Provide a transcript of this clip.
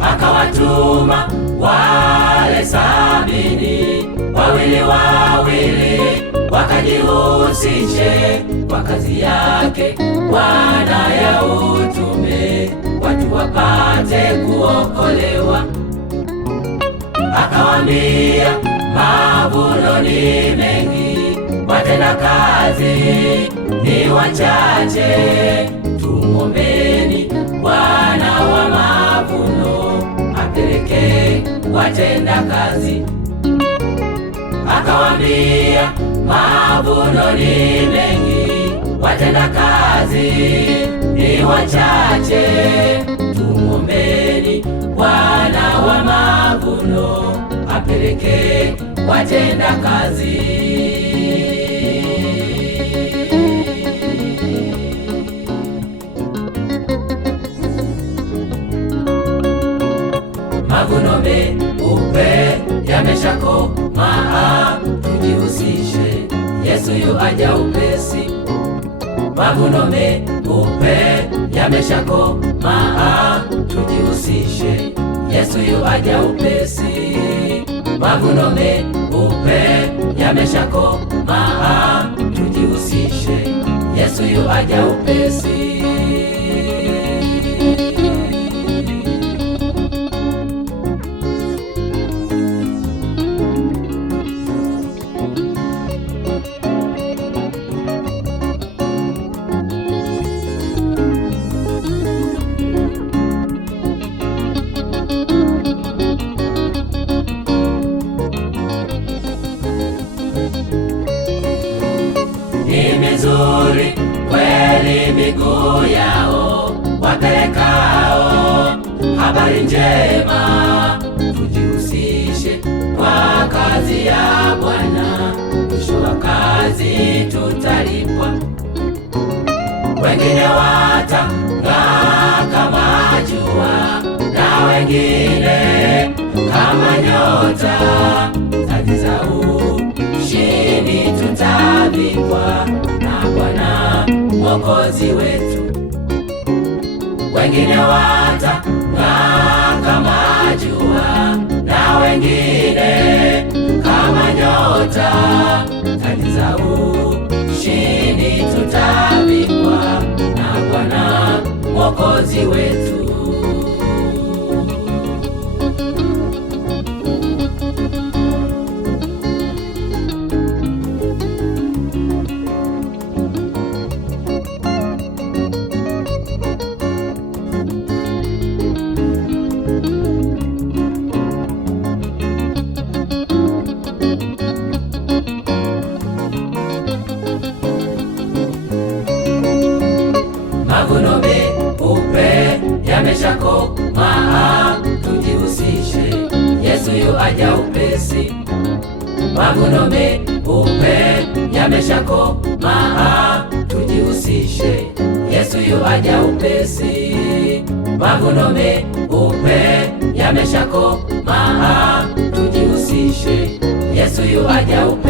Akawatuma wale 70 wawili wawili, wakajihusishe kwa kazi yake Bwana ya utume, watu wapate kuokolewa. Akawaambia, mavuno ni mengi, watenda kazi ni wachache. Tumwombeni Bwana wa mavuno apeleke watenda kazi. Akawaambia, mavuno ni mengi, watenda kazi ni wachache. Tumwombeni Bwana wa mavuno apeleke watenda kazi. Mavuno meupe yameshakomaa, tujihusishe, Yesu yu aja upesi. Mavuno meupe yameshakomaa, tujihusishe, Yesu yu aja upesi. Mavuno meupe yameshakomaa, tujihusishe, Yesu yu aja upesi. Ni mizuri kweli miguu yao wapelekao habari njema, tujihusishe kwa kazi ya Bwana, mwisho wa kazi tutalipwa. Wengine watang'aa kama jua, na wengine kama nyota, taji za ushindi tutavikwa na Bwana Mwokozi wetu. Wengine watang'aa kama jua, na wengine kama nyota, taji za ushindi tutavikwa na Bwana Mwokozi wetu. Mavuno meupe yameshakomaa, tujihusishe, Yesu yu aja upesi. Mavuno meupe yameshakomaa, tujihusishe, Yesu yu aja upesi. Mavuno meupe yameshakomaa, tujihusishe, Yesu yu aja upesi.